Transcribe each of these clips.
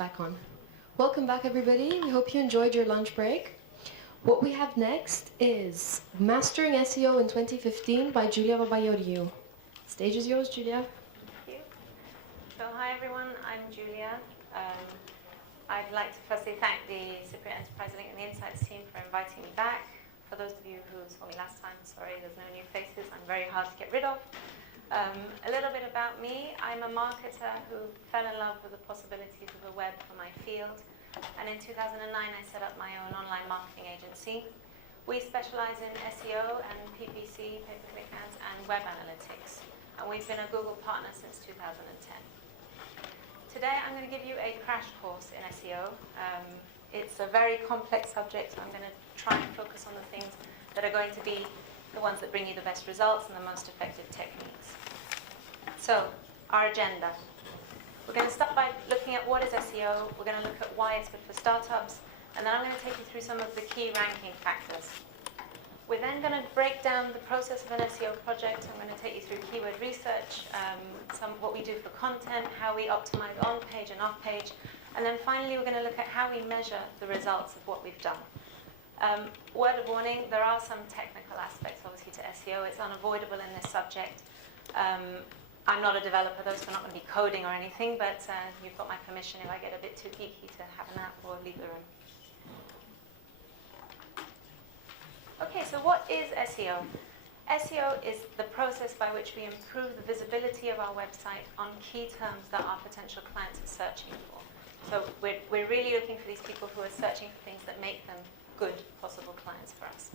back on. Welcome back, everybody. We hope you enjoyed your lunch break. What we have next is Mastering SEO in 2015 by Julia Papageorgiou. Stage is yours, Julia. Thank you. So hi, everyone. I'm Julia. I'd like to firstly thank the Cypriot Enterprise Link and the Insights team for inviting me back. For those of you who saw me last time, sorry, there's no new faces. I'm very hard to get rid of. A little bit about me. I'm a marketer who fell in love with the possibilities of the web for my field. And in 2009, I set up my own online marketing agency. We specialize in SEO and PPC, pay-per-click ads, and web analytics. And we've been a Google partner since 2010. Today, I'm going to give you a crash course in SEO. It's a very complex subject, so I'm going to try and focus on the things that are going to be the ones that bring you the best results and the most effective techniques. So, our agenda. We're going to start by looking at what is SEO. We're going to look at why it's good for startups. And then I'm going to take you through some of the key ranking factors. We're then going to break down the process of an SEO project. I'm going to take you through keyword research, what we do for content, how we optimize on-page and off-page. And then finally, we're going to look at how we measure the results of what we've done. Word of warning, there are some technical aspects, obviously, to SEO. It's unavoidable in this subject. I'm not a developer, though, so I'm not going to be coding or anything, but you've got my permission if I get a bit too geeky to have a nap or leave the room. Okay, so what is SEO? SEO is the process by which we improve the visibility of our website on key terms that our potential clients are searching for. So we're really looking for these people who are searching for things that make them good possible clients for us.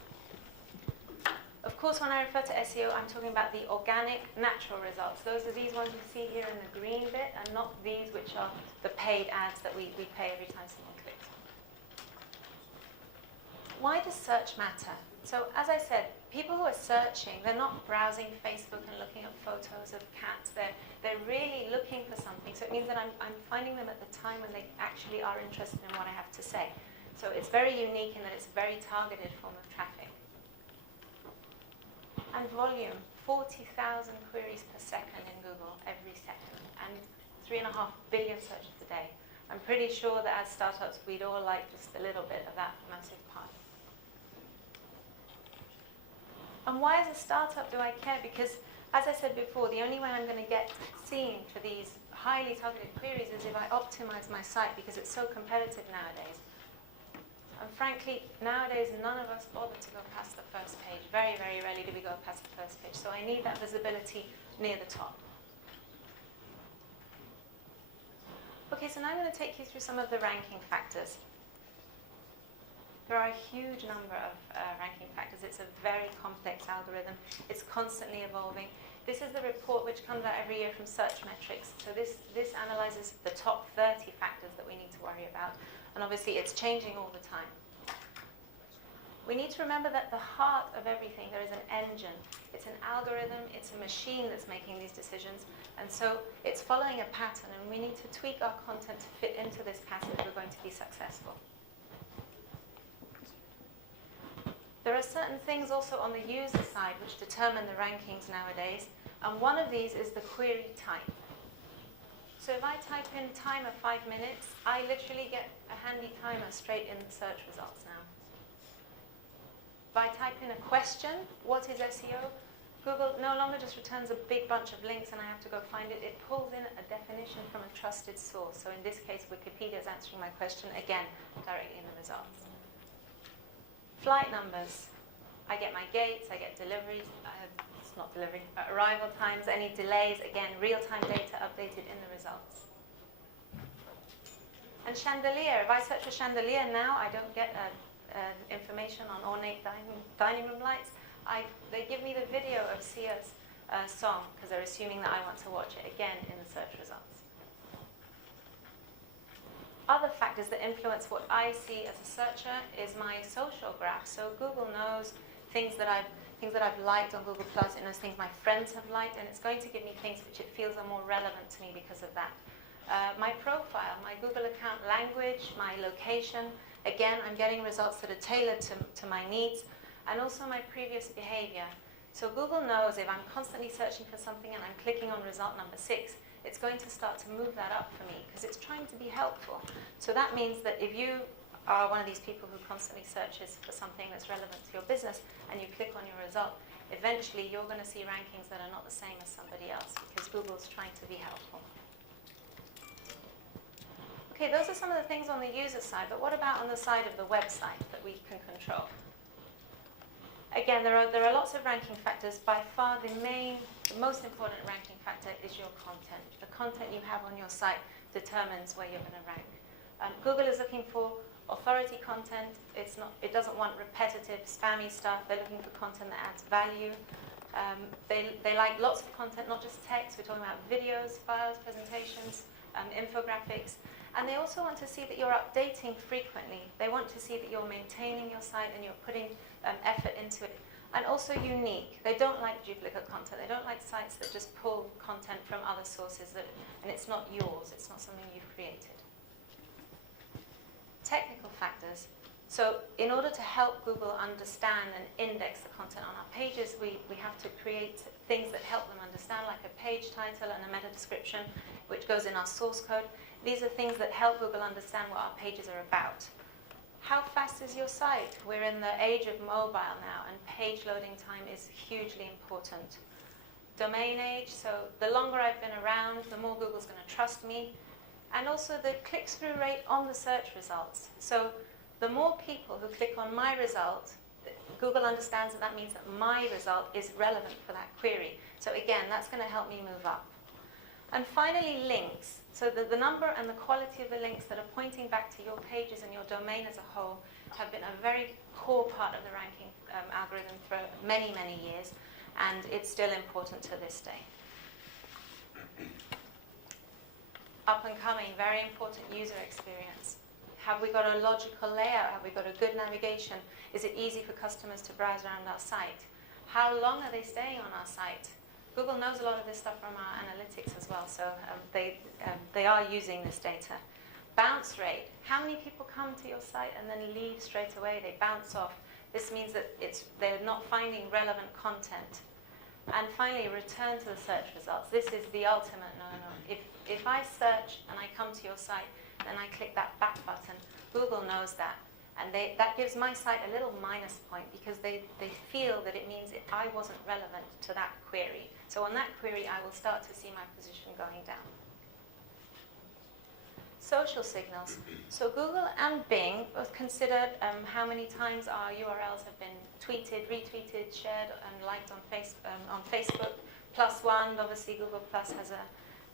Of course, when I refer to SEO, I'm talking about the organic, natural results. Those are these ones you see here in the green bit, and not these which are the paid ads that we pay every time someone clicks. Why does search matter? So, as I said, people who are searching, they're not browsing Facebook and looking at photos of cats. They're really looking for something. So it means that I'm finding them at the time when they actually are interested in what I have to say. So it's very unique in that it's a very targeted form of traffic. And volume, 40,000 queries per second in Google every second, and 3.5 billion searches a day. I'm pretty sure that as startups, we'd all like just a little bit of that massive pie. And why as a startup do I care? Because, as I said before, the only way I'm going to get seen for these highly targeted queries is if I optimize my site, because it's so competitive nowadays. And frankly, nowadays, none of us bother to go past the first page. Very, very rarely do we go past the first page. So I need that visibility near the top. Okay, so now I'm going to take you through some of the ranking factors. There are a huge number of ranking factors. It's a very complex algorithm. It's constantly evolving. This is the report which comes out every year from Search Metrics. So this analyzes the top 30 factors that we need to worry about. And obviously, it's changing all the time. We need to remember that the heart of everything, there is an engine. It's an algorithm. It's a machine that's making these decisions. And so it's following a pattern. And we need to tweak our content to fit into this pattern if we're going to be successful. There are certain things also on the user side which determine the rankings nowadays, and one of these is the query type. So if I type in timer 5 minutes, I literally get a handy timer straight in the search results now. If I type in a question, what is SEO? Google no longer just returns a big bunch of links and I have to go find it. It pulls in a definition from a trusted source. So in this case, Wikipedia is answering my question, again, directly in the results. Flight numbers. I get my gates, I get deliveries, it's not delivery, arrival times, any delays, again, real-time data updated in the results. And chandelier, if I search for chandelier now, I don't get information on ornate dining room lights. They give me the video of Sia's song, because they're assuming that I want to watch it, again, in the search results. Other factors that influence what I see as a searcher is my social graph. So Google knows things that I've liked on Google+, it knows things my friends have liked, and it's going to give me things which it feels are more relevant to me because of that. My profile, my Google account language, my location, again, I'm getting results that are tailored to my needs, and also my previous behavior. So Google knows if I'm constantly searching for something and I'm clicking on result number 6, it's going to start to move that up for me because it's trying to be helpful. So that means that if you are one of these people who constantly searches for something that's relevant to your business and you click on your result, eventually you're going to see rankings that are not the same as somebody else because Google's trying to be helpful. Okay, those are some of the things on the user side, but what about on the side of the website that we can control? Again, there are lots of ranking factors. By far the most important ranking factor is your content. The content you have on your site determines where you're going to rank. Google is looking for authority content. It doesn't want repetitive, spammy stuff. They're looking for content that adds value. They like lots of content, not just text. We're talking about videos, files, presentations, infographics. And they also want to see that you're updating frequently. They want to see that you're maintaining your site and you're putting effort into it. And also unique. They don't like duplicate content. They don't like sites that just pull content from other sources and it's not yours. It's not something you've created. Technical factors. So in order to help Google understand and index the content on our pages, we have to create things that help them understand, like a page title and a meta description, which goes in our source code. These are things that help Google understand what our pages are about. How fast is your site? We're in the age of mobile now, and page loading time is hugely important. Domain age, so the longer I've been around, the more Google's going to trust me. And also the click-through rate on the search results. So the more people who click on my result, Google understands that means that my result is relevant for that query. So again, that's going to help me move up. And finally, links. So the number and the quality of the links that are pointing back to your pages and your domain as a whole have been a very core part of the ranking algorithm for many, many years, and it's still important to this day. Up and coming, very important user experience. Have we got a logical layout? Have we got a good navigation? Is it easy for customers to browse around our site? How long are they staying on our site? Google knows a lot of this stuff from our analytics as well, so they are using this data. Bounce rate. How many people come to your site and then leave straight away? They bounce off. This means that they're not finding relevant content. And finally, return to the search results. This is the ultimate no-no. If I search and I come to your site, then I click that back button, Google knows that. And that gives my site a little minus point because they feel that it means I wasn't relevant to that query. So on that query, I will start to see my position going down. Social signals. So Google and Bing both considered how many times our URLs have been tweeted, retweeted, shared, and liked on Facebook. +1, obviously Google Plus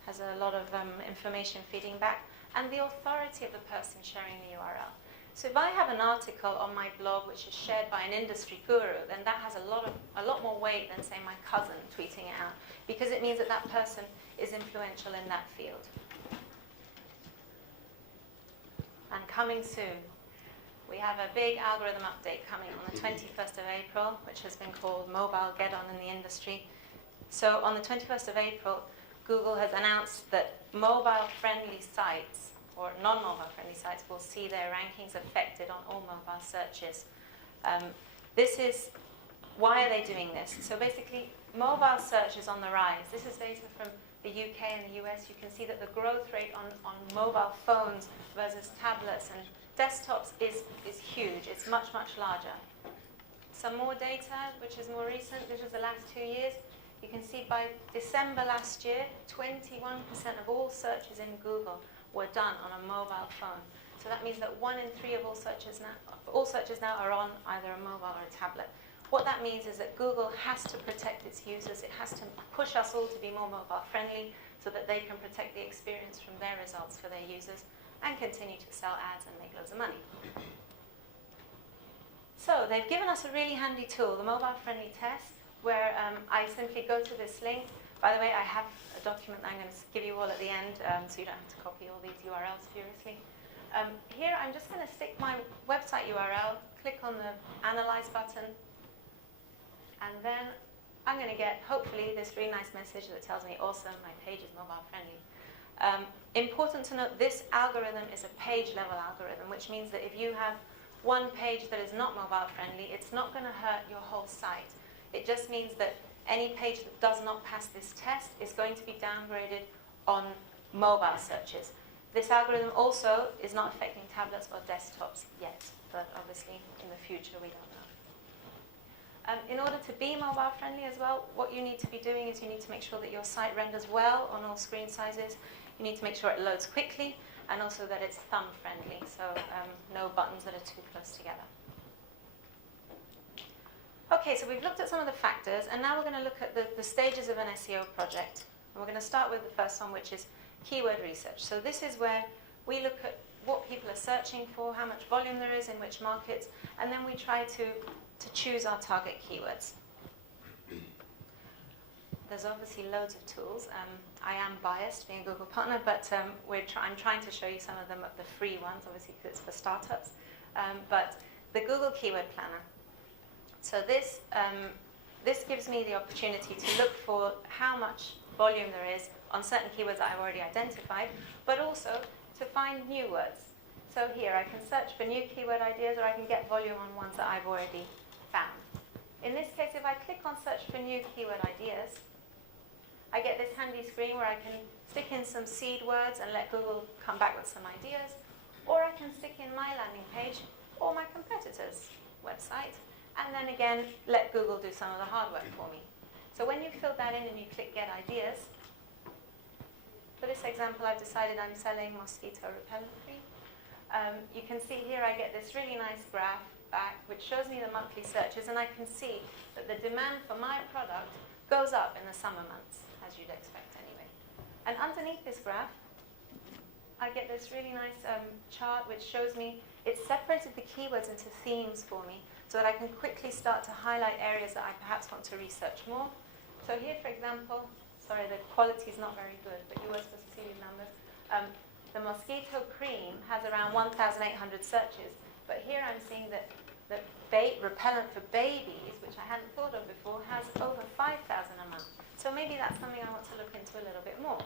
has a lot of information feeding back, and the authority of the person sharing the URL. So if I have an article on my blog which is shared by an industry guru, then that has a lot more weight than, say, my cousin tweeting it out, because it means that that person is influential in that field. And coming soon, we have a big algorithm update coming on the 21st of April, which has been called Mobile Get On in the industry. So on the 21st of April, Google has announced that mobile-friendly sites or non-mobile friendly sites will see their rankings affected on all mobile searches. Why are they doing this? So basically, mobile search is on the rise. This is data from the UK and the US. You can see that the growth rate on mobile phones versus tablets and desktops is huge. It's much, much larger. Some more data, which is more recent. This is the last 2 years. You can see by December last year, 21% of all searches in Google were done on a mobile phone. So that means that 1 in 3 of all searches now are on either a mobile or a tablet. What that means is that Google has to protect its users. It has to push us all to be more mobile friendly so that they can protect the experience from their results for their users and continue to sell ads and make loads of money. So they've given us a really handy tool, the mobile friendly test, where I simply go to this link. By the way, I have a document that I'm going to give you all at the end, so you don't have to copy all these URLs furiously. Here, I'm just going to stick my website URL, click on the Analyze button, and then I'm going to get, hopefully, this really nice message that tells me, awesome, my page is mobile friendly. Important to note, this algorithm is a page-level algorithm, which means that if you have one page that is not mobile friendly, it's not going to hurt your whole site. It just means that any page that does not pass this test is going to be downgraded on mobile searches. This algorithm also is not affecting tablets or desktops yet, but obviously in the future we don't know. In order to be mobile friendly as well, what you need to be doing is you need to make sure that your site renders well on all screen sizes. You need to make sure it loads quickly, and also that it's thumb friendly, so no buttons that are too close together. Okay, so we've looked at some of the factors, and now we're going to look at the stages of an SEO project. And we're going to start with the first one, which is keyword research. So this is where we look at what people are searching for, how much volume there is in which markets, and then we try to choose our target keywords. There's obviously loads of tools. I am biased being a Google partner, but I'm trying to show you some of them, the free ones, obviously because it's for startups. But the Google Keyword Planner. So this gives me the opportunity to look for how much volume there is on certain keywords that I've already identified, but also to find new words. So here I can search for new keyword ideas, or I can get volume on ones that I've already found. In this case, if I click on search for new keyword ideas, I get this handy screen where I can stick in some seed words and let Google come back with some ideas, or I can stick in my landing page or my competitor's website, and then again let Google do some of the hard work for me. So when you fill that in and you click Get Ideas, for this example I've decided I'm selling mosquito repellent cream. You can see here I get this really nice graph back which shows me the monthly searches, and I can see that the demand for my product goes up in the summer months, as you'd expect anyway. And underneath this graph I get this really nice chart which shows me it's separated the keywords into themes for me, so that I can quickly start to highlight areas that I perhaps want to research more. So here, for example, sorry, the quality is not very good, but you were supposed to see these numbers. The mosquito cream has around 1,800 searches, but here I'm seeing that the repellent for babies, which I hadn't thought of before, has over 5,000 a month. So maybe that's something I want to look into a little bit more.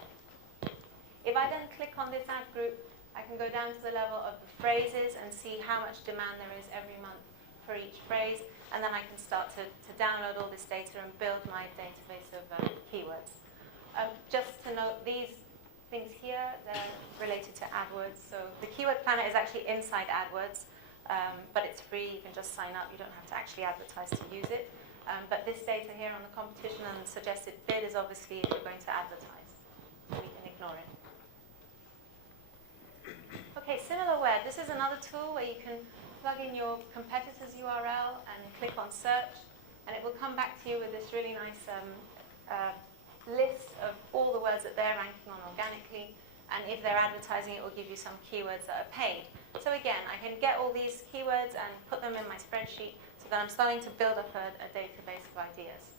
If I then click on this ad group, I can go down to the level of the phrases and see how much demand there is every month for each phrase, and then I can start to download all this data and build my database of keywords. Just to note, these things here, they're related to AdWords. So the Keyword Planner is actually inside AdWords, but it's free. You can just sign up. You don't have to actually advertise to use it. But this data here on the competition and suggested bid is obviously if you're going to advertise. We can ignore it. Okay, SimilarWare. This is another tool where you can plug in your competitor's URL and click on search, and it will come back to you with this really nice list of all the words that they're ranking on organically, and if they're advertising, it will give you some keywords that are paid. So again, I can get all these keywords and put them in my spreadsheet so that I'm starting to build up a database of ideas.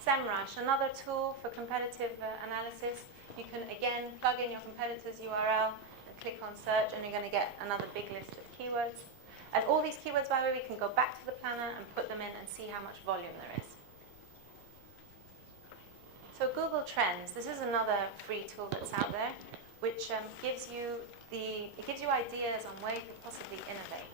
SEMrush, another tool for competitive analysis. You can again plug in your competitor's URL and click on search, and you're going to get another big list of keywords. And all these keywords, by the way, we can go back to the planner and put them in and see how much volume there is. So Google Trends, this is another free tool that's out there, which gives you ideas on where you could possibly innovate.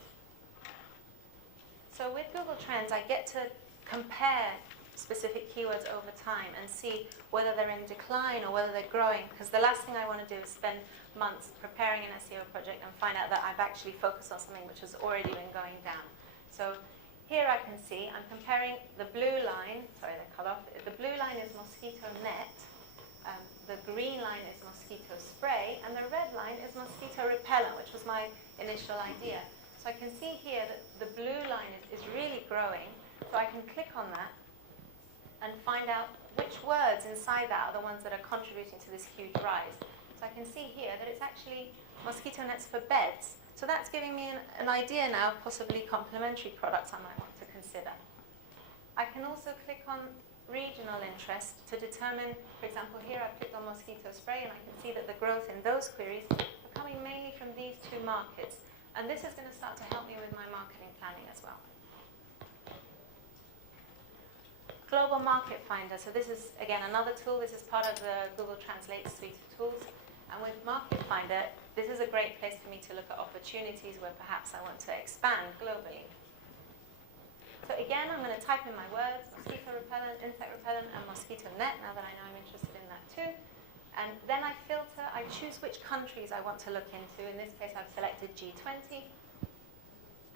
So with Google Trends, I get to compare specific keywords over time and see whether they're in decline or whether they're growing, because the last thing I want to do is spend months preparing an SEO project and find out that I've actually focused on something which has already been going down. So here I can see I'm comparing the blue line, sorry, they're cut off. The blue line is mosquito net, the green line is mosquito spray, and the red line is mosquito repellent, which was my initial idea. So I can see here that the blue line is really growing, so I can click on that and find out which words inside that are the ones that are contributing to this huge rise. So I can see here that it's actually mosquito nets for beds. So that's giving me an idea now of possibly complementary products I might want to consider. I can also click on regional interest to determine, for example, here I've clicked on mosquito spray, and I can see that the growth in those queries are coming mainly from these two markets. And this is going to start to help me with my marketing planning as well. Global Market Finder. So this is, again, another tool. This is part of the Google Translate suite of tools. And with Market Finder, this is a great place for me to look at opportunities where perhaps I want to expand globally. So again, I'm going to type in my words, mosquito repellent, insect repellent, and mosquito net, now that I know I'm interested in that too. And then I filter, I choose which countries I want to look into. In this case, I've selected G20.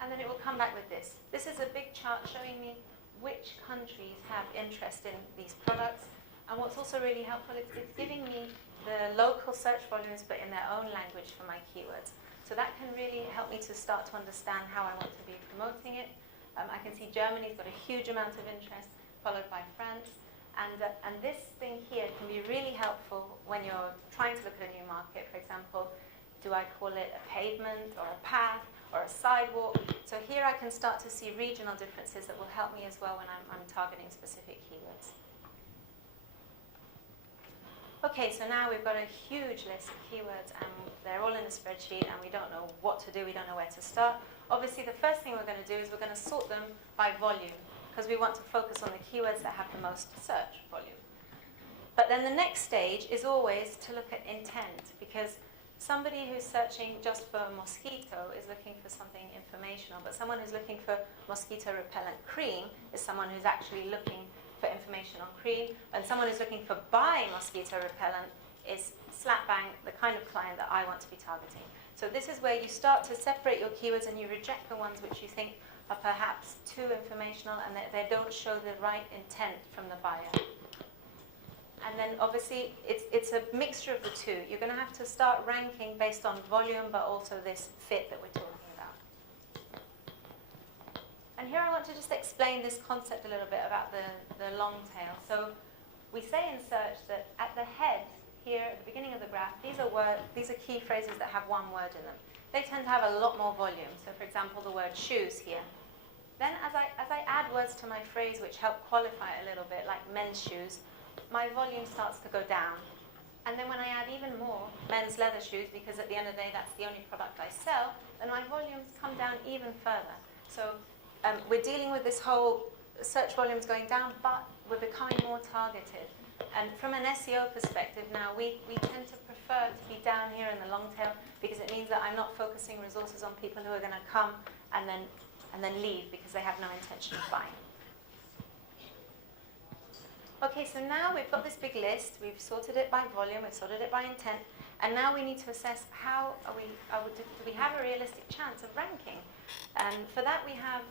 And then it will come back with this. This is a big chart showing me which countries have interest in these products. And what's also really helpful is it's giving me the local search volumes, but in their own language for my keywords. So that can really help me to start to understand how I want to be promoting it. I can see Germany's got a huge amount of interest, followed by France. And this thing here can be really helpful when you're trying to look at a new market. For example, do I call it a pavement or a path or a sidewalk? So here I can start to see regional differences that will help me as well when I'm targeting specific keywords. Okay, so now we've got a huge list of keywords and they're all in a spreadsheet and we don't know what to do, we don't know where to start. Obviously the first thing we're going to do is we're going to sort them by volume because we want to focus on the keywords that have the most search volume. But then the next stage is always to look at intent, because somebody who's searching just for mosquito is looking for something informational, but someone who's looking for mosquito repellent cream is someone who's actually looking for information on cream, and someone who's looking for buy mosquito repellent is slap bang the kind of client that I want to be targeting. So this is where you start to separate your keywords and you reject the ones which you think are perhaps too informational and that they don't show the right intent from the buyer. And then obviously it's a mixture of the two. You're going to have to start ranking based on volume, but also this fit that we're talking about. And here I want to just explain this concept a little bit about the long tail. So we say in search that at the head here, at the beginning of the graph, these are key phrases that have one word in them. They tend to have a lot more volume. So for example, the word shoes here. Then as I add words to my phrase which help qualify it a little bit, like men's shoes, my volume starts to go down. And then when I add even more men's leather shoes, because at the end of the day that's the only product I sell, then my volumes come down even further. So we're dealing with this whole search volumes going down, but we're becoming more targeted. And from an SEO perspective now, we tend to prefer to be down here in the long tail because it means that I'm not focusing resources on people who are going to come and then leave because they have no intention of buying. Okay, so now we've got this big list. We've sorted it by volume, we've sorted it by intent, and now we need to assess how do we have a realistic chance of ranking? And for that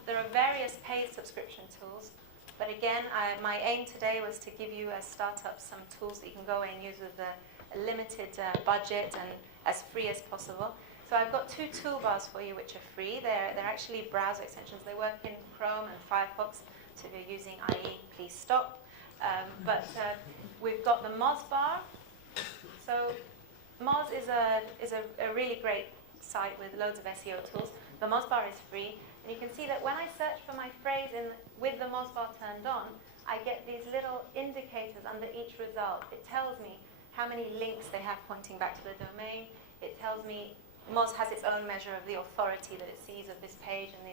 there are various paid subscription tools. But again, my aim today was to give you as startups some tools that you can go and use with a limited budget and as free as possible. So I've got two toolbars for you which are free. They're actually browser extensions. They work in Chrome and Firefox. So if you're using IE, please stop. But we've got the Moz bar. So Moz is a really great site with loads of SEO tools. The Moz bar is free. And you can see that when I search for my phrase with the Moz bar turned on, I get these little indicators under each result. It tells me how many links they have pointing back to the domain. It tells me Moz has its own measure of the authority that it sees of this page and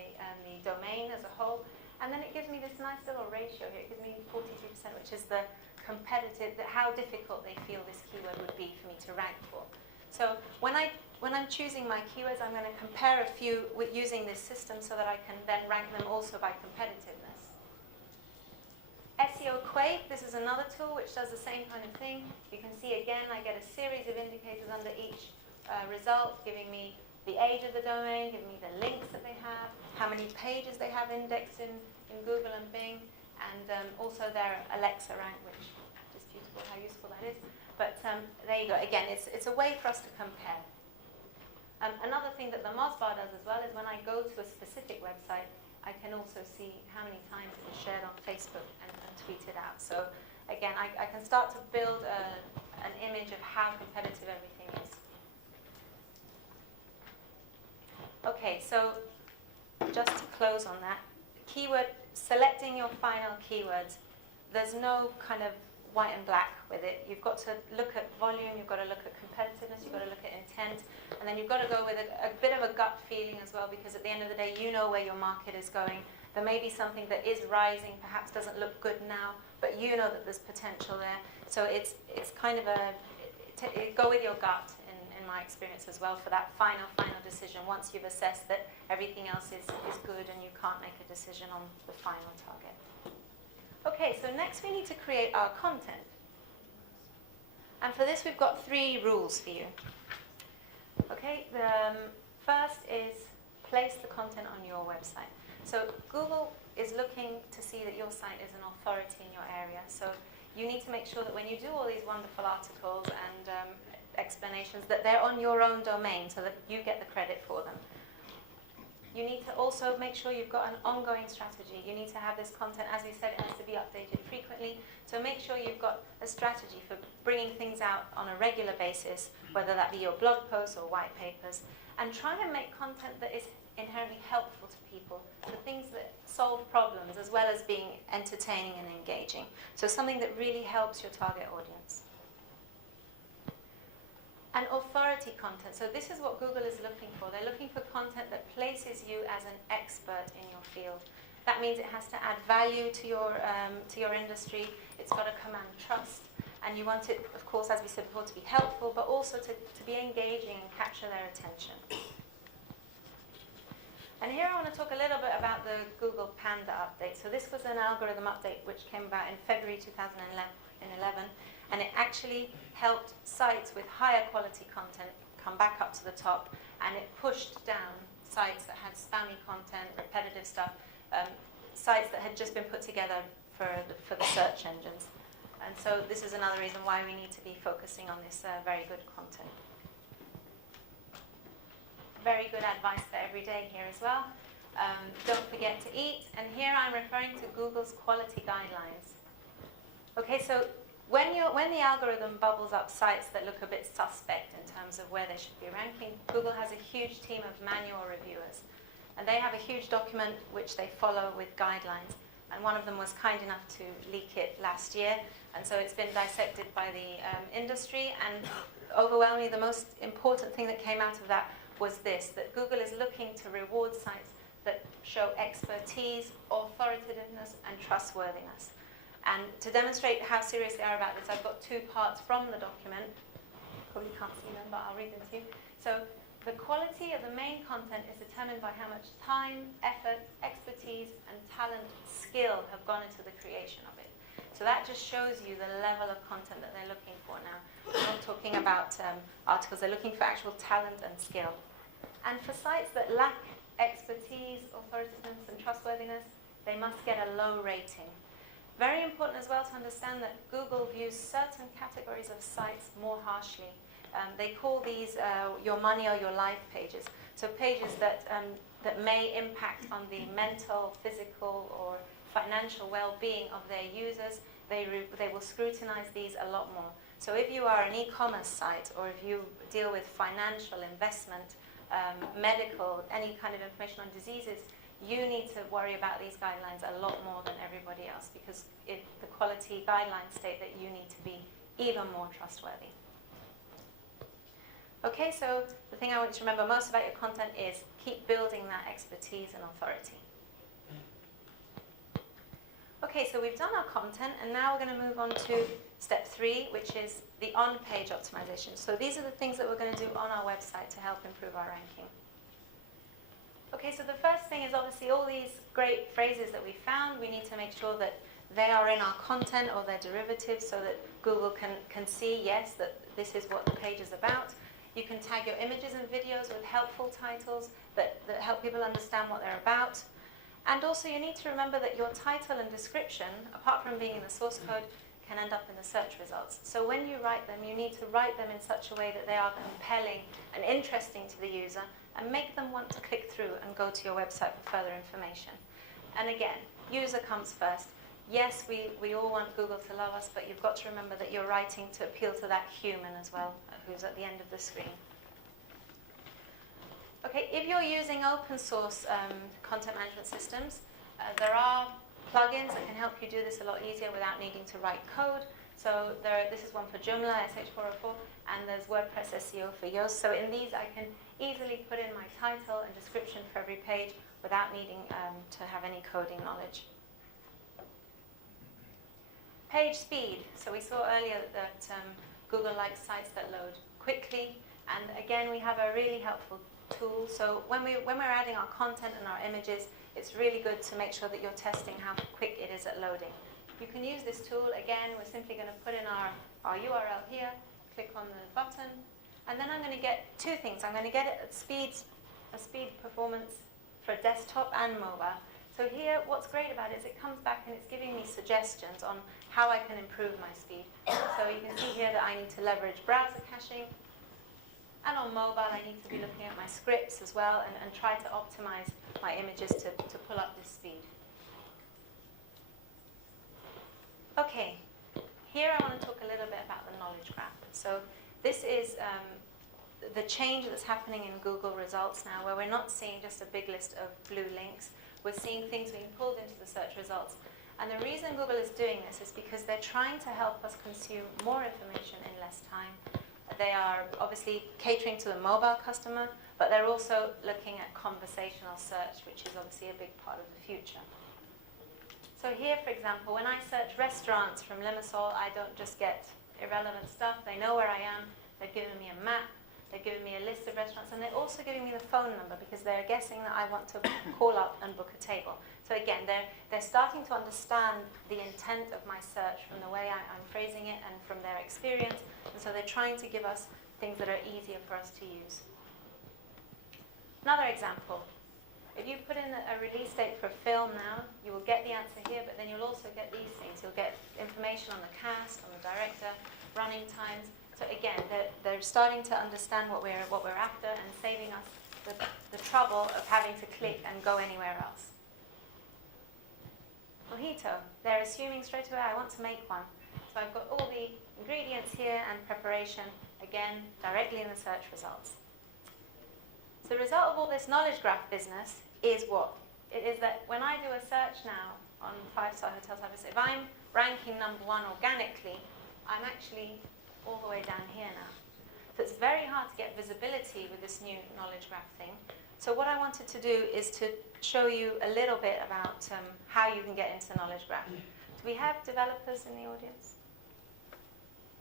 the domain as a whole. And then it gives me this nice little ratio here. It gives me 42%, which is the competitive, how difficult they feel this keyword would be for me to rank for. So when I'm choosing my keywords, I'm going to compare a few with using this system so that I can then rank them also by competitiveness. SEO Quake, this is another tool which does the same kind of thing. You can see again, I get a series of indicators under each result, giving me the age of the domain, giving me the links that they have, how many pages they have indexed in Google and Bing, and also their Alexa rank, which is disputable how useful that is. But there you go. Again, it's a way for us to compare. Another thing that the Moz bar does as well is when I go to a specific website, I can also see how many times it was shared on Facebook and tweeted out. So again, I can start to build an image of how competitive everything is. Okay, so just to close on that, selecting your final keywords, there's no kind of white and black with it. You've got to look at volume, you've got to look at competitiveness, you've got to look at intent, and then you've got to go with a bit of a gut feeling as well, because at the end of the day, you know where your market is going. There may be something that is rising, perhaps doesn't look good now, but you know that there's potential there. So it's kind of go with your gut in my experience as well for that final decision once you've assessed that everything else is good and you can't make a decision on the final target. Okay, so next we need to create our content. And for this, we've got 3 rules for you. Okay, the first is place the content on your website. So Google is looking to see that your site is an authority in your area. So you need to make sure that when you do all these wonderful articles and explanations, that they're on your own domain so that you get the credit for them. You need to also make sure you've got an ongoing strategy. You need to have this content, as we said, it has to be updated frequently. So make sure you've got a strategy for bringing things out on a regular basis, whether that be your blog posts or white papers. And try and make content that is inherently helpful to people, so things that solve problems as well as being entertaining and engaging. So something that really helps your target audience. And authority content. So this is what Google is looking for. They're looking for content that places you as an expert in your field. That means it has to add value to your industry. It's got to command trust. And you want it, of course, as we said before, to be helpful, but also to be engaging and capture their attention. And here I want to talk a little bit about the Google Panda update. So this was an algorithm update which came about in February 2011. And it actually helped sites with higher quality content come back up to the top, and it pushed down sites that had spammy content, repetitive stuff, sites that had just been put together for the search engines. And so this is another reason why we need to be focusing on this very good content. Very good advice for every day here as well. Don't forget to eat. And here I'm referring to Google's quality guidelines. Okay, so when the algorithm bubbles up sites that look a bit suspect in terms of where they should be ranking, Google has a huge team of manual reviewers. And they have a huge document which they follow with guidelines. And one of them was kind enough to leak it last year. And so it's been dissected by the industry. And overwhelmingly, the most important thing that came out of that was this, that Google is looking to reward sites that show expertise, authoritativeness, and trustworthiness. And to demonstrate how serious they are about this, I've got 2 parts from the document. Probably can't see them, but I'll read them to you. So the quality of the main content is determined by how much time, effort, expertise, and talent, skill have gone into the creation of it. So that just shows you the level of content that they're looking for now. We're not talking about articles, they're looking for actual talent and skill. And for sites that lack expertise, authoritativeness, and trustworthiness, they must get a low rating. Very important as well to understand that Google views certain categories of sites more harshly. They call these your money or your life pages. So pages that may impact on the mental, physical, or financial well-being of their users. They will scrutinize these a lot more. So if you are an e-commerce site, or if you deal with financial, investment, medical, any kind of information on diseases, you need to worry about these guidelines a lot more than everybody else, because the quality guidelines state that you need to be even more trustworthy. Okay, so the thing I want you to remember most about your content is keep building that expertise and authority. Okay, so we've done our content, and now we're going to move on to step 3, which is the on-page optimization. So these are the things that we're going to do on our website to help improve our ranking. Okay, so the first thing is obviously all these great phrases that we found, we need to make sure that they are in our content or their derivatives so that Google can see, yes, that this is what the page is about. You can tag your images and videos with helpful titles that help people understand what they're about. And also you need to remember that your title and description, apart from being in the source code, can end up in the search results. So when you write them, you need to write them in such a way that they are compelling and interesting to the user and make them want to click through and go to your website for further information. And again, user comes first. Yes, we all want Google to love us, but you've got to remember that you're writing to appeal to that human as well, who's at the end of the screen. Okay, if you're using open source content management systems, there are plugins that can help you do this a lot easier without needing to write code. So this is one for Joomla, SH404, and there's WordPress SEO for Yoast. So in these, I can easily put in my title and description for every page without needing to have any coding knowledge. Page speed. So we saw earlier that Google likes sites that load quickly. And again, we have a really helpful tool. So when we're adding our content and our images, it's really good to make sure that you're testing how quick it is at loading. You can use this tool. Again, we're simply going to put in our URL here, click on the button, and then I'm going to get two things. I'm going to get it at a speed performance for desktop and mobile. So here, what's great about it is it comes back and it's giving me suggestions on how I can improve my speed. So you can see here that I need to leverage browser caching. And on mobile, I need to be looking at my scripts as well and try to optimize my images to pull up this speed. Okay, here I want to talk a little bit about the knowledge graph. So this is the change that's happening in Google results now, where we're not seeing just a big list of blue links. We're seeing things being pulled into the search results. And the reason Google is doing this is because they're trying to help us consume more information in less time. They are obviously catering to the mobile customer, but they're also looking at conversational search, which is obviously a big part of the future. So here, for example, when I search restaurants from Limassol, I don't just get irrelevant stuff. They know where I am. They're giving me a map. They're giving me a list of restaurants, and they're also giving me the phone number because they're guessing that I want to call up and book a table. So again, they're starting to understand the intent of my search from the way I'm phrasing it and from their experience, and so they're trying to give us things that are easier for us to use. Another example. If you put in a release date for a film now, you will get the answer here, but then you'll also get these things. You'll get information on the cast, on the director, running times. So again, they're starting to understand what we're after and saving us the trouble of having to click and go anywhere else. Mojito, they're assuming straight away I want to make one. So I've got all the ingredients here and preparation, again, directly in the search results. So the result of all this knowledge graph business is what? It is that when I do a search now on 5-star hotel service, if I'm ranking number 1 organically, I'm actually all the way down here now. So it's very hard to get visibility with this new knowledge graph thing. So what I wanted to do is to show you a little bit about how you can get into knowledge graph. Do we have developers in the audience?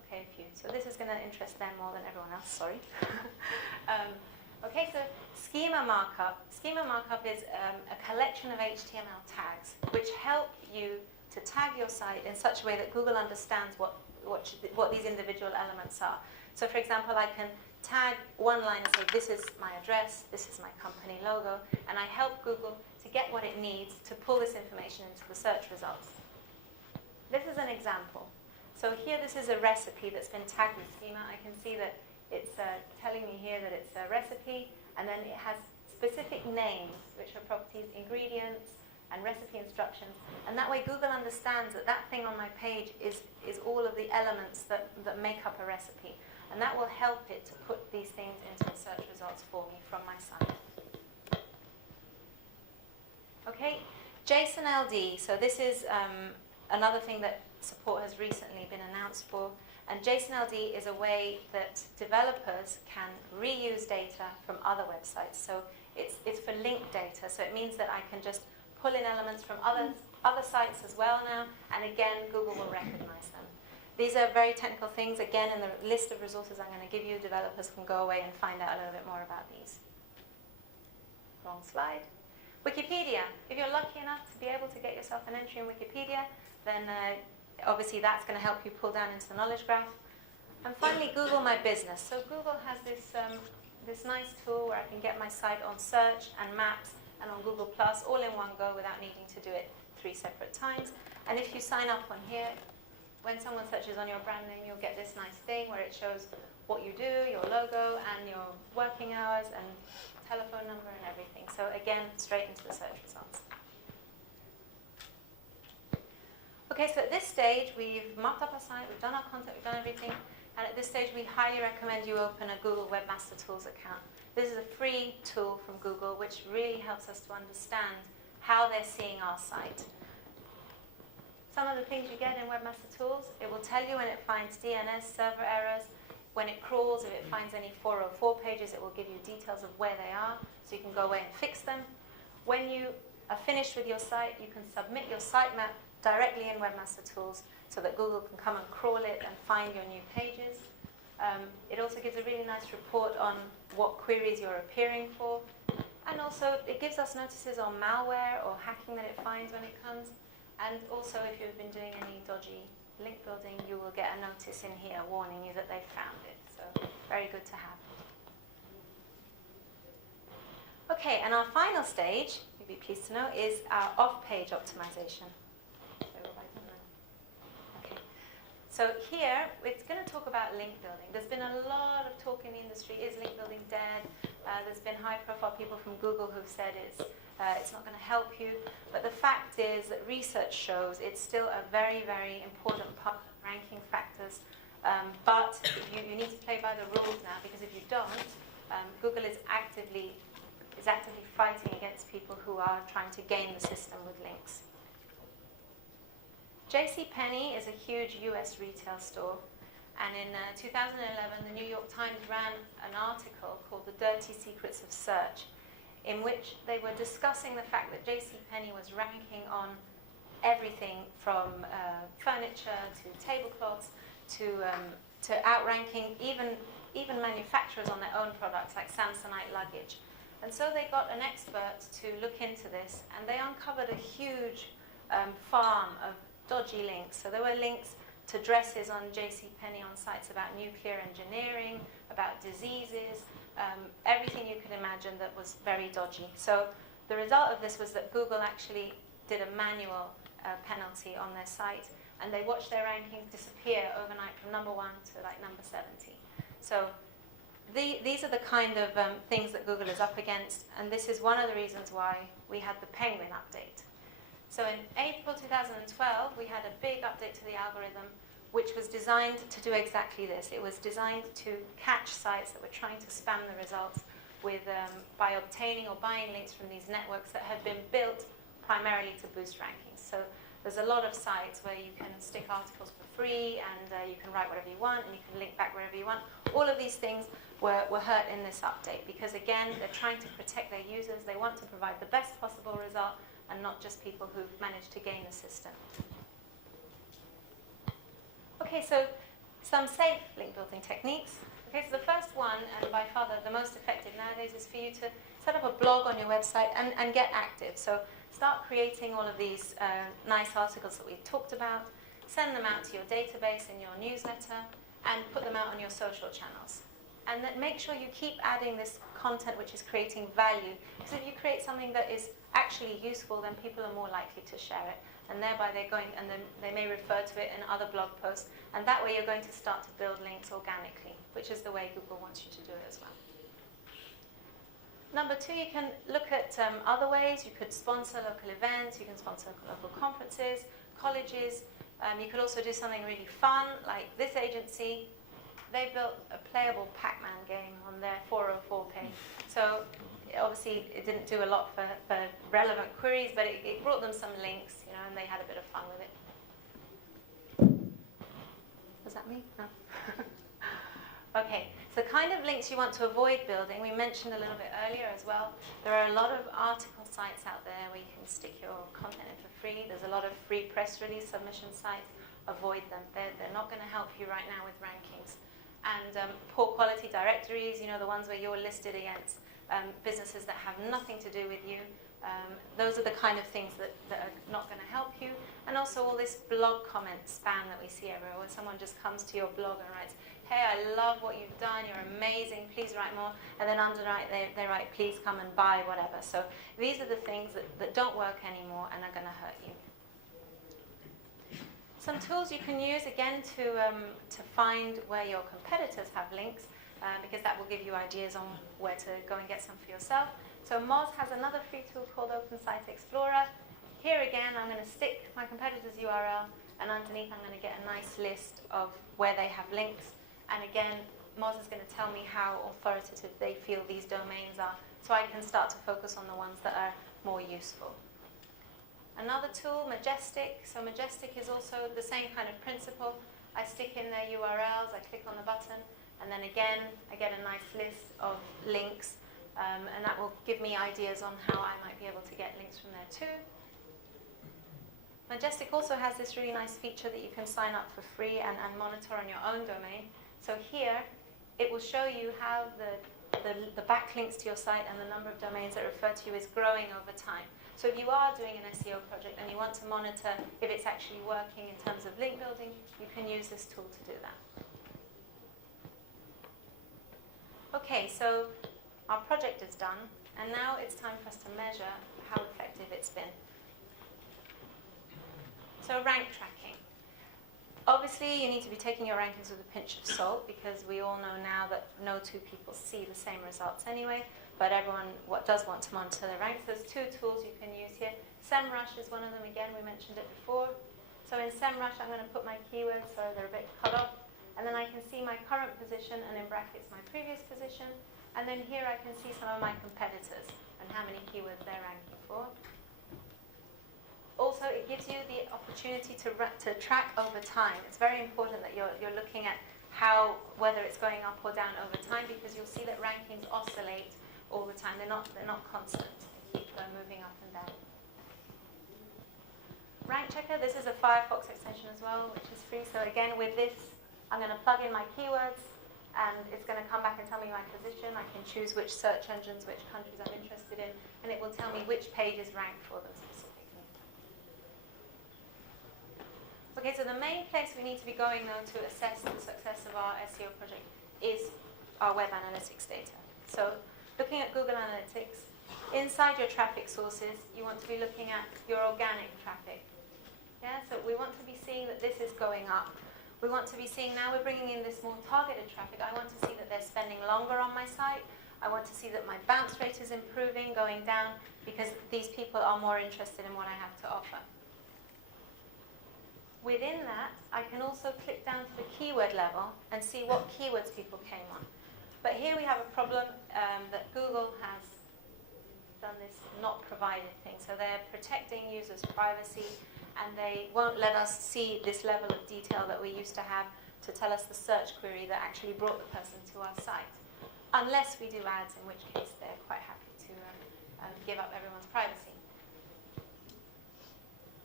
Okay, a few. So this is going to interest them more than everyone else, sorry. Okay, so schema markup. Schema markup is a collection of HTML tags which help you to tag your site in such a way that Google understands what these individual elements are. So for example, I can tag one line and say, this is my address, this is my company logo, and I help Google to get what it needs to pull this information into the search results. This is an example. So here this is a recipe that's been tagged with schema. I can see that it's telling me here that it's a recipe, and then it has specific names, which are properties, ingredients, and recipe instructions. And that way Google understands that that thing on my page is all of the elements that make up a recipe. And that will help it to put these things into the search results for me from my site. Okay, JSON-LD. So this is another thing that support has recently been announced for. And JSON-LD is a way that developers can reuse data from other websites. So it's for linked data. So it means that I can just pull in elements from other sites as well now, and again, Google will recognize them. These are very technical things. Again, in the list of resources I'm going to give you, developers can go away and find out a little bit more about these. Wrong slide. Wikipedia. If you're lucky enough to be able to get yourself an entry in Wikipedia, then obviously that's going to help you pull down into the knowledge graph. And finally, Google My Business. So Google has this nice tool where I can get my site on search and maps and on Google Plus all in one go without needing to do it 3 separate times. And if you sign up on here, when someone searches on your brand name, you'll get this nice thing where it shows what you do, your logo, and your working hours, and telephone number, and everything. So again, straight into the search results. Okay, so at this stage, we've mocked up our site, we've done our content, we've done everything. And at this stage, we highly recommend you open a Google Webmaster Tools account. This is a free tool from Google, which really helps us to understand how they're seeing our site. Some of the things you get in Webmaster Tools, it will tell you when it finds DNS server errors. When it crawls, if it finds any 404 pages, it will give you details of where they are, so you can go away and fix them. When you are finished with your site, you can submit your sitemap directly in Webmaster Tools so that Google can come and crawl it and find your new pages. It also gives a really nice report on what queries you're appearing for. And also, it gives us notices on malware or hacking that it finds when it comes. And also, if you've been doing any dodgy link building, you will get a notice in here warning you that they found it. So very good to have. Okay, and our final stage, you'll be pleased to know, is our off-page optimization. Okay. So here, it's going to talk about link building. There's been a lot of talk in the industry. Is link building dead? There's been high-profile people from Google who've said it's not going to help you. But the fact is that research shows it's still a very, very important part of ranking factors. But you need to play by the rules now, because if you don't, Google is actively fighting against people who are trying to game the system with links. JCPenney is a huge US retail store, and in 2011 the New York Times ran an article called The Dirty Secrets of Search, in which they were discussing the fact that JCPenney was ranking on everything from furniture to tablecloths to outranking even manufacturers on their own products like Samsonite luggage. And so they got an expert to look into this, and they uncovered a huge farm of dodgy links. So there were links to dresses on JCPenney on sites about nuclear engineering, about diseases, everything you could imagine that was very dodgy. So the result of this was that Google actually did a manual penalty on their site, and they watched their rankings disappear overnight from number 1 to like number 70. So these are the kind of things that Google is up against, and this is one of the reasons why we had the Penguin update. So in April 2012, we had a big update to the algorithm, which was designed to do exactly this. It was designed to catch sites that were trying to spam the results with by obtaining or buying links from these networks that had been built primarily to boost rankings. So there's a lot of sites where you can stick articles for free, and you can write whatever you want, and you can link back wherever you want. All of these things were hurt in this update because, again, they're trying to protect their users. They want to provide the best possible result and not just people who've managed to game the system. Okay, so some safe link building techniques. Okay, so the first one, and by far the most effective nowadays, is for you to set up a blog on your website and get active. So start creating all of these nice articles that we've talked about, send them out to your database in your newsletter, and put them out on your social channels. And then make sure you keep adding this content which is creating value. Because if you create something that is actually useful, then people are more likely to share it. And thereby they're going, and then they may refer to it in other blog posts. And that way you're going to start to build links organically, which is the way Google wants you to do it as well. Number 2, you can look at other ways. You could sponsor local events. You can sponsor local conferences, colleges. You could also do something really fun, like this agency. They built a playable Pac-Man game on their 404 page. So obviously it didn't do a lot for relevant queries, but it brought them some links, you know, and they had a bit of fun with it. Was that me? No. Okay, so the kind of links you want to avoid building, we mentioned a little bit earlier as well. There are a lot of article sites out there where you can stick your content in for free. There's a lot of free press release submission sites. Avoid them. They're not going to help you right now with rankings. And poor quality directories, you know, the ones where you're listed against businesses that have nothing to do with you. Those are the kind of things that are not going to help you. And also all this blog comment spam that we see everywhere, where someone just comes to your blog and writes, hey, I love what you've done, you're amazing, please write more. And then underneath they write, please come and buy whatever. So these are the things that don't work anymore and are going to hurt you. Some tools you can use, again, to find where your competitors have links, because that will give you ideas on where to go and get some for yourself. So Moz has another free tool called Open Site Explorer. Here again, I'm going to stick my competitor's URL, and underneath I'm going to get a nice list of where they have links. And again, Moz is going to tell me how authoritative they feel these domains are, so I can start to focus on the ones that are more useful. Another tool, Majestic. So Majestic is also the same kind of principle. I stick in their URLs, I click on the button, and then again, I get a nice list of links, and that will give me ideas on how I might be able to get links from there too. Majestic also has this really nice feature that you can sign up for free and monitor on your own domain. So here, it will show you how the backlinks to your site and the number of domains that refer to you is growing over time. So if you are doing an SEO project and you want to monitor if it's actually working in terms of link building, you can use this tool to do that. Okay, so our project is done, and now it's time for us to measure how effective it's been. So rank tracking. Obviously, you need to be taking your rankings with a pinch of salt, because we all know now that no two people see the same results anyway, but everyone does want to monitor their ranks. There's two tools you can use here. SEMrush is one of them. Again, we mentioned it before. So in SEMrush, I'm going to put my keywords so they're a bit cut off, and then I can see my current position, and in brackets my previous position, and then here I can see some of my competitors and how many keywords they're ranking for. Also, it gives you the opportunity to track over time. It's very important that you're looking at whether it's going up or down over time, because you'll see that rankings oscillate all the time. They're not constant. They keep moving up and down. Rank Checker, this is a Firefox extension as well, which is free. So again, with this, I'm going to plug in my keywords, and it's going to come back and tell me my position. I can choose which search engines, which countries I'm interested in, and it will tell me which page is ranked for them specifically. Okay, so the main place we need to be going now to assess the success of our SEO project is our web analytics data. So looking at Google Analytics, inside your traffic sources, you want to be looking at your organic traffic. Yeah, so we want to be seeing that this is going up. We want to be seeing, now we're bringing in this more targeted traffic. I want to see that they're spending longer on my site. I want to see that my bounce rate is improving, going down, because these people are more interested in what I have to offer. Within that, I can also click down to the keyword level and see what keywords people came on. But here we have a problem that Google has done this not provided thing. So they're protecting users' privacy, and they won't let us see this level of detail that we used to have to tell us the search query that actually brought the person to our site. Unless we do ads, in which case they're quite happy to give up everyone's privacy.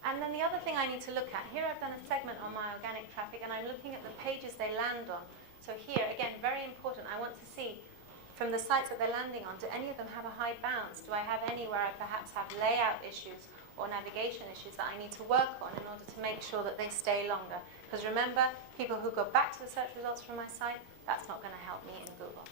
And then the other thing I need to look at, here I've done a segment on my organic traffic, and I'm looking at the pages they land on. So here, again, very important, I want to see from the sites that they're landing on, do any of them have a high bounce? Do I have any where I perhaps have layout issues or navigation issues that I need to work on in order to make sure that they stay longer? Because remember, people who go back to the search results from my site, that's not going to help me in Google.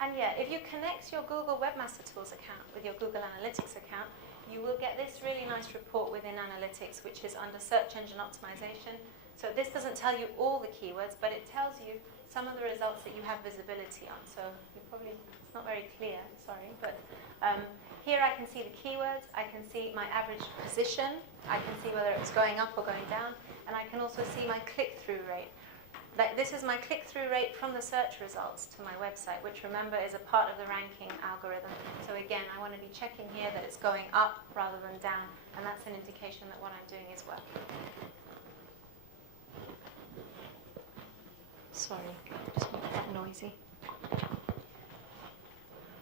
And yeah, if you connect your Google Webmaster Tools account with your Google Analytics account, you will get this really nice report within Analytics, which is under Search Engine Optimization. So this doesn't tell you all the keywords, but it tells you some of the results that you have visibility on. So it's not very clear, sorry, but here I can see the keywords, I can see my average position, I can see whether it's going up or going down, and I can also see my click-through rate. This is my click-through rate from the search results to my website, which remember is a part of the ranking algorithm. So again, I want to be checking here that it's going up rather than down, and that's an indication that what I'm doing is working. Sorry, just make that noisy.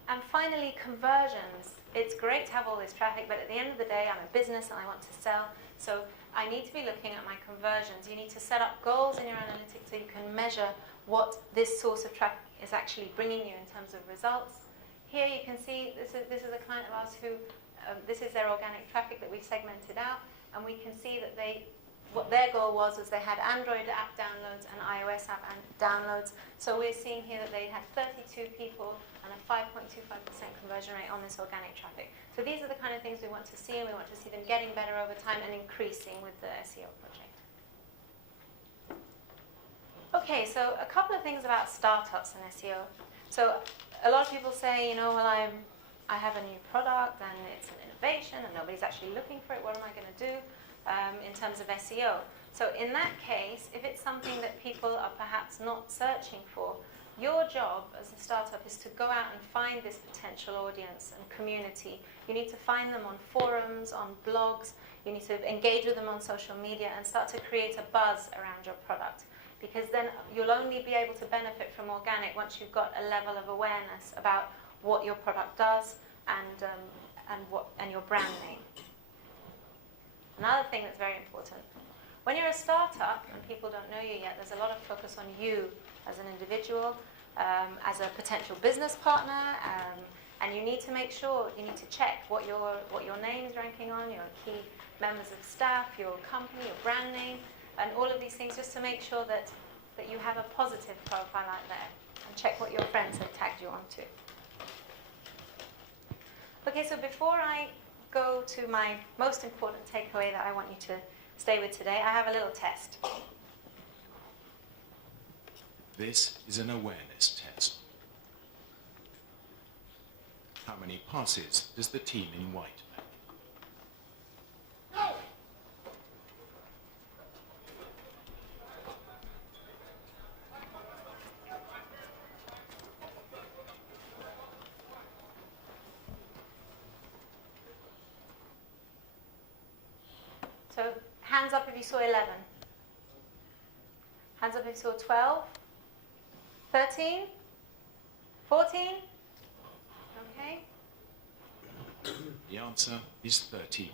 And finally, conversions. It's great to have all this traffic, but at the end of the day, I'm a business and I want to sell. So I need to be looking at my conversions. You need to set up goals in your analytics so you can measure what this source of traffic is actually bringing you in terms of results. Here you can see this is a client of ours who, this is their organic traffic that we've segmented out, and we can see that what their goal was they had Android app downloads and iOS app downloads. So we're seeing here that they had 32 people and a 5.25% conversion rate on this organic traffic. So these are the kind of things we want to see, and we want to see them getting better over time and increasing with the SEO project. Okay, so a couple of things about startups and SEO. So a lot of people say, well, I have a new product and it's an innovation and nobody's actually looking for it. What am I going to do in terms of SEO? So in that case, if it's something that people are perhaps not searching for, your job as a startup is to go out and find this potential audience and community. You need to find them on forums, on blogs. You need to engage with them on social media and start to create a buzz around your product. Because then you'll only be able to benefit from organic once you've got a level of awareness about what your product does and your brand name. Another thing that's very important, when you're a startup and people don't know you yet, there's a lot of focus on you as an individual, as a potential business partner, And you need to make sure, you need to check what your name is ranking on, your key members of staff, your company, your brand name, and all of these things, just to make sure that you have a positive profile out there. And check what your friends have tagged you onto. Okay, so before I go to my most important takeaway that I want you to stay with today, I have a little test. This is an awareness test. How many passes does the team in white make? So hands up if you saw 11. Hands up if you saw 12. 13? 14? Okay. The answer is 13.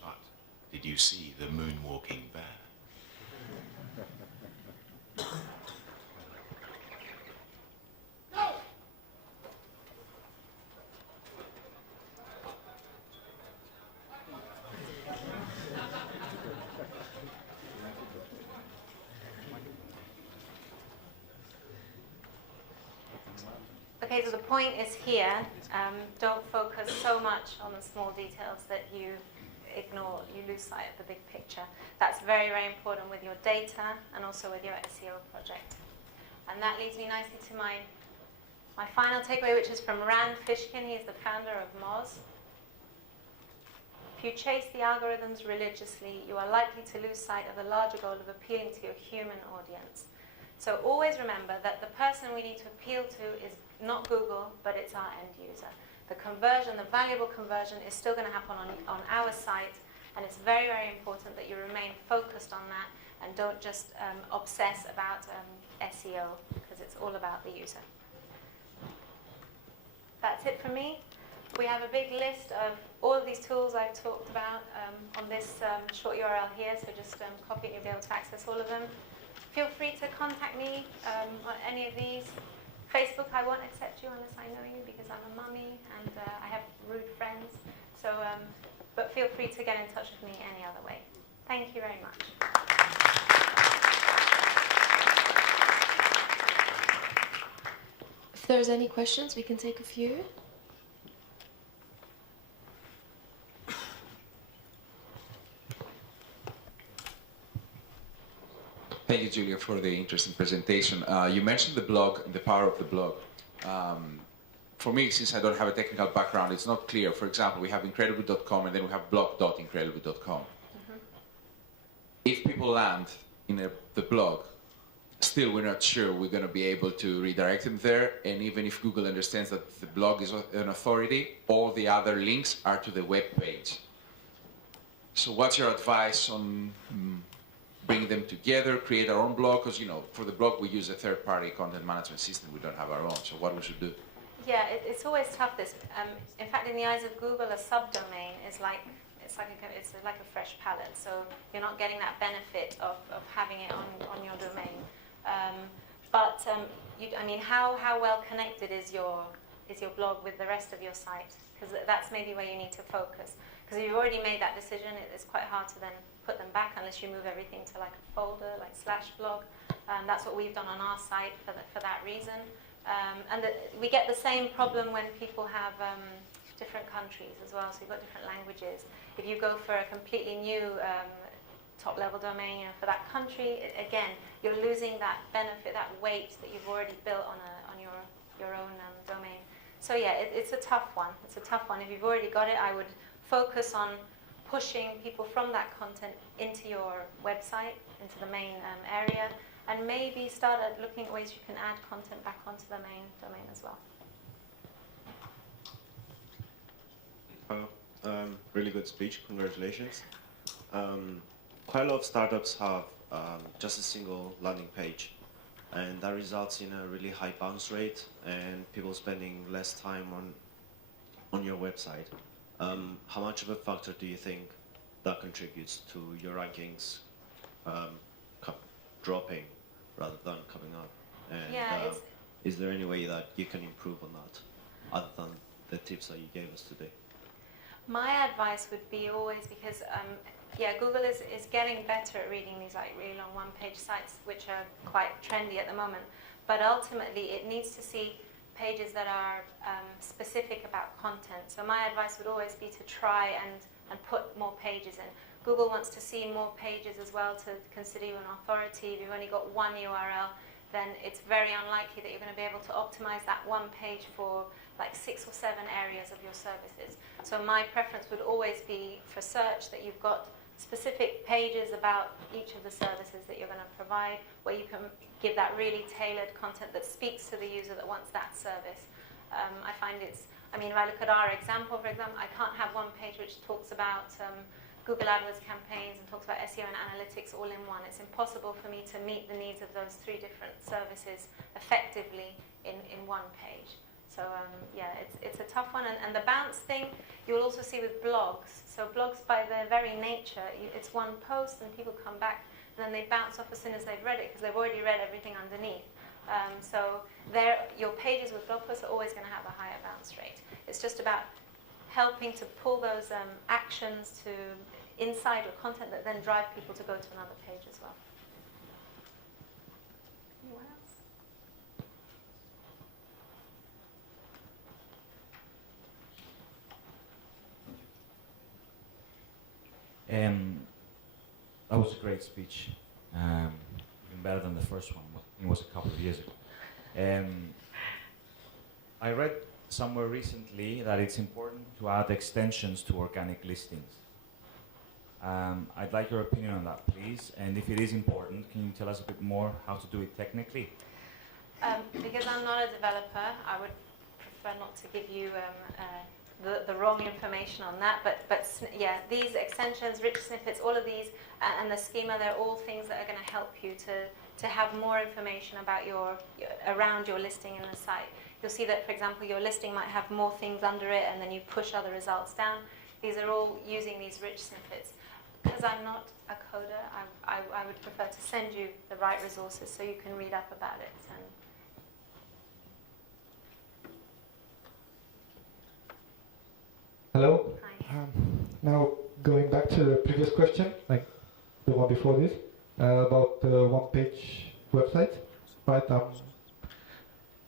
But did you see the moonwalking bear? Okay, so the point is here, don't focus so much on the small details that you ignore, you lose sight of the big picture. That's very, very important with your data and also with your SEO project. And that leads me nicely to my final takeaway, which is from Rand Fishkin. He is the founder of Moz. If you chase the algorithms religiously, you are likely to lose sight of the larger goal of appealing to your human audience. So always remember that the person we need to appeal to is not Google, but it's our end user. The conversion, the valuable conversion, is still going to happen on our site, and it's very, very important that you remain focused on that and don't just obsess about SEO, because it's all about the user. That's it for me. We have a big list of all of these tools I've talked about on this short URL here, so just copy it and you'll be able to access all of them. Feel free to contact me on any of these. Facebook, I won't accept you unless I know you because I'm a mummy and I have rude friends. So, but feel free to get in touch with me any other way. Thank you very much. If there's any questions, we can take a few. Thank you, Julia, for the interesting presentation. You mentioned the blog and the power of the blog. For me, since I don't have a technical background, it's not clear. For example, we have incredible.com and then we have blog.incredible.com. If people land in the blog, still we're not sure we're going to be able to redirect them there. And even if Google understands that the blog is an authority, all the other links are to the web page. So what's your advice on bring them together, create our own blog? Because, you know, for the blog we use a third-party content management system. We don't have our own. So what we should do? Yeah, it's always tough. This, in fact, in the eyes of Google, a subdomain is like it's like a fresh palette. So you're not getting that benefit of having it on your domain. I mean, how well connected is your blog with the rest of your site? Because that's maybe where you need to focus. Because if you've already made that decision, it's quite hard to then put them back unless you move everything to like a folder, like /blog. That's what we've done on our site for that reason. We get the same problem when people have different countries as well. So you've got different languages. If you go for a completely new top-level domain, for that country, again, you're losing that benefit, that weight that you've already built on your own domain. So yeah, it's a tough one. It's a tough one. If you've already got it, I would focus on pushing people from that content into your website, into the main area, and maybe start at looking at ways you can add content back onto the main domain as well. Really good speech, congratulations. Quite a lot of startups have just a single landing page, and that results in a really high bounce rate and people spending less time on your website. How much of a factor do you think that contributes to your rankings dropping rather than coming up? And, Yeah, Is there any way that you can improve on that, other than the tips that you gave us today? My advice would be always, because Google is getting better at reading these like really long one-page sites, which are quite trendy at the moment. But ultimately, it needs to see pages that are specific about content. So my advice would always be to try and put more pages in. Google wants to see more pages as well to consider you an authority. If you've only got one URL, then it's very unlikely that you're going to be able to optimize that one page for like 6 or 7 areas of your services. So my preference would always be for search that you've got specific pages about each of the services that you're going to provide, where you can give that really tailored content that speaks to the user that wants that service. I find if I look at our example, for example, I can't have one page which talks about Google AdWords campaigns and talks about SEO and analytics all in one. It's impossible for me to meet the needs of those 3 different services effectively in one page. So it's a tough one. And the bounce thing, you'll also see with blogs. So blogs, by their very nature, it's one post and people come back and then they bounce off as soon as they've read it because they've already read everything underneath. So your pages with blog posts are always going to have a higher bounce rate. It's just about helping to pull those actions to inside your content that then drive people to go to another page as well. Anyone else? That was a great speech, even better than the first one. It was a couple of years ago. I read somewhere recently that it's important to add extensions to organic listings. I'd like your opinion on that, please. And if it is important, can you tell us a bit more how to do it technically? Because I'm not a developer, I would prefer not to give you the wrong information on that. But these extensions, rich snippets, all of these, and the schema, they're all things that are going to help you to have more information about around your listing in the site. You'll see that, for example, your listing might have more things under it, and then you push other results down. These are all using these rich snippets. Because I'm not a coder, I would prefer to send you the right resources so you can read up about it. Hello. Hi. Now, going back to the previous question, like the one before this, about the one-page website, right?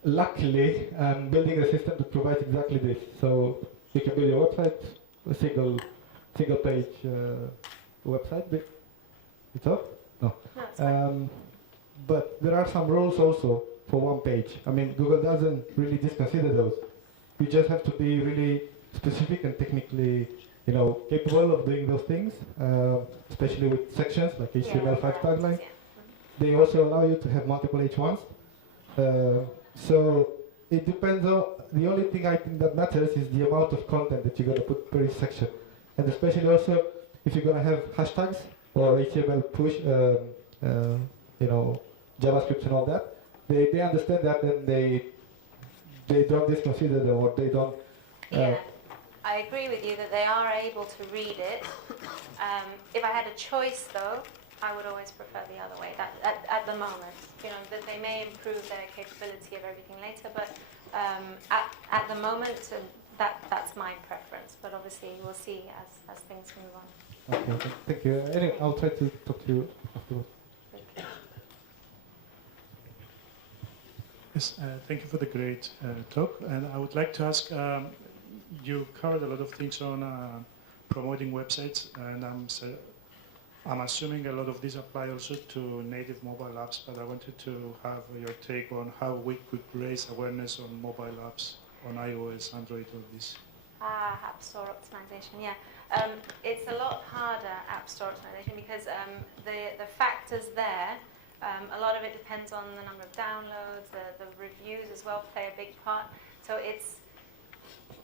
Luckily, I'm building a system that provides exactly this. So you can build your website, a single-page website. It's off? No. No, it's fine. But there are some rules also for one page. I mean, Google doesn't really disconsider those. You just have to be really specific and technically, capable of doing those things, especially with sections like HTML5 tagline. Yeah. They also allow you to have multiple H1s. So it depends on, the only thing I think that matters is the amount of content that you're going to put per each section. And especially also if you're going to have hashtags or HTML push, JavaScript and all that, they understand that and they don't disconsider them or they don't. Yeah, I agree with you that they are able to read it. If I had a choice, though, I would always prefer the other way. That at the moment, that they may improve their capability of everything later, but at the moment, that's my preference. But obviously, we'll see as things move on. Okay, thank you. Anyway, I'll try to talk to you afterwards. Okay. Yes, thank you for the great talk. And I would like to ask, you covered a lot of things on promoting websites, and I'm assuming a lot of these apply also to native mobile apps, but I wanted to have your take on how we could raise awareness on mobile apps on iOS, Android, all this. App Store optimization, yeah. It's a lot harder, App Store optimization, because the factors there, a lot of it depends on the number of downloads, the reviews as well play a big part. So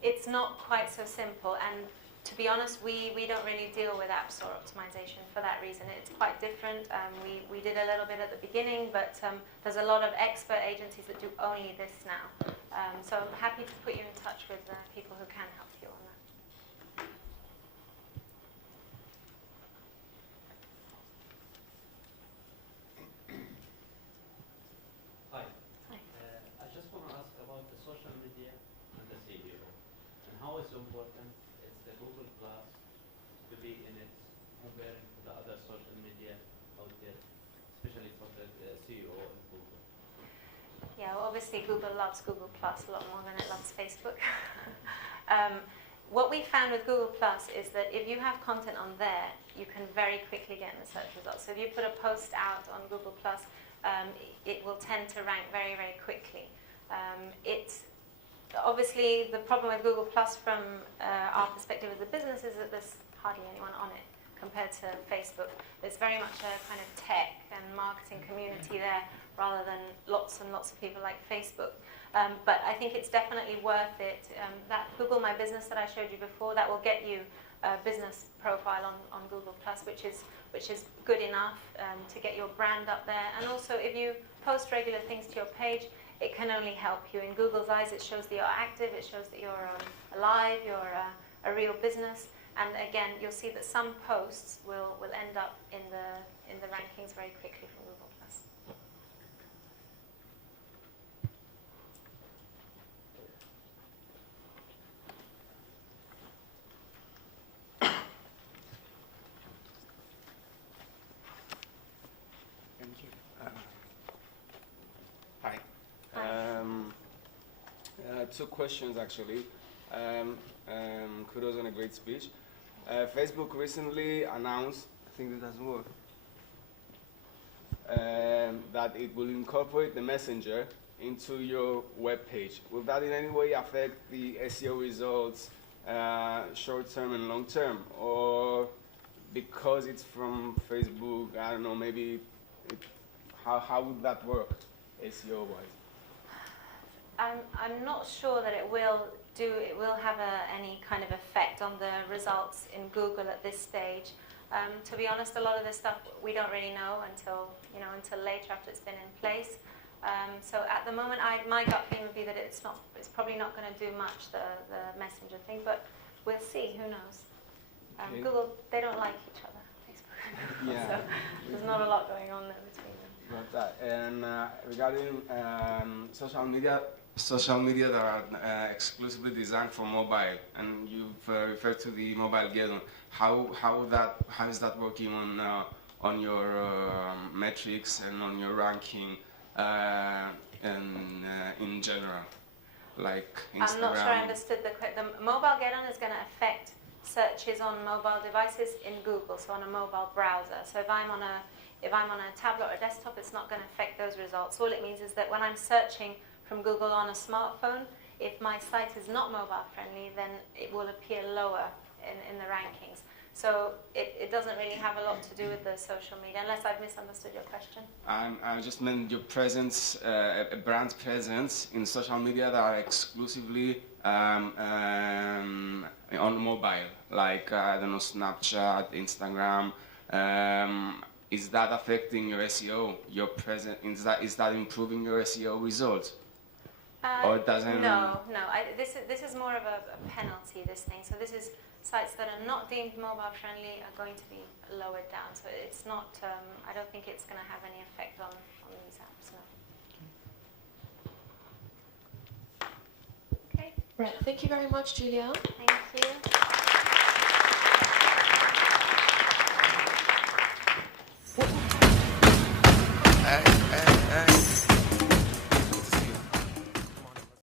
it's not quite so simple. And to be honest, we don't really deal with App Store optimization for that reason. It's quite different. We did a little bit at the beginning, but there's a lot of expert agencies that do only this now. So I'm happy to put you in touch with people who can help you on that. Hi. Hi. I just important is the Google Plus to be in it comparing to the other social media out there, especially for the SEO in Google? Yeah, well, obviously Google loves Google Plus a lot more than it loves Facebook. What we found with Google Plus is that if you have content on there, you can very quickly get in the search results. So if you put a post out on Google Plus, it will tend to rank very, very quickly. It's obviously the problem with Google Plus from our perspective as a business is that there's hardly anyone on it compared to Facebook. There's very much a kind of tech and marketing community there rather than lots and lots of people like Facebook. But I think it's definitely worth it. That Google My Business that I showed you before, that will get you a business profile on Google Plus, which is good enough to get your brand up there. And also, if you post regular things to your page, it can only help you. In Google's eyes, it shows that you're active, it shows that you're alive, you're a real business. And again, you'll see that some posts will end up in the rankings very quickly from Google Plus. Thank you. Hi. Two questions actually. Kudos on a great speech. Facebook recently announced, I think it doesn't work, that it will incorporate the messenger into your web page. Will that in any way affect the SEO results, short term and long term? Or because it's from Facebook, I don't know, maybe, how would that work SEO wise? I'm not sure that it will have any kind of effect on the results in Google at this stage. To be honest, a lot of this stuff we don't really know until later after it's been in place. So at the moment, my gut feeling would be that it's probably not going to do much, the messenger thing, but we'll see. Who knows? Okay. Google, they don't like each other. Facebook. Yeah. So there's not a lot going on there between them. Got that. And regarding social media that are exclusively designed for mobile, and you've referred to the mobile get-on. How is that working on your metrics and on your ranking and in general, like Instagram? I'm not sure I understood the mobile get-on is going to affect searches on mobile devices in Google, so on a mobile browser. So if I'm on a tablet or a desktop, it's not going to affect those results. All it means is that when I'm searching from Google on a smartphone, if my site is not mobile friendly, then it will appear lower in the rankings. So it doesn't really have a lot to do with the social media, unless I've misunderstood your question. I just meant your presence, a brand presence in social media that are exclusively on mobile, like I don't know, Snapchat, Instagram. Is that affecting your SEO? Your presence, is that improving your SEO results? Or it doesn't? No. This is more of a penalty, this thing. So this is sites that are not deemed mobile friendly are going to be lowered down. So it's not, I don't think it's going to have any effect on these apps, no. Okay. Right. Thank you very much, Julia. Thank you.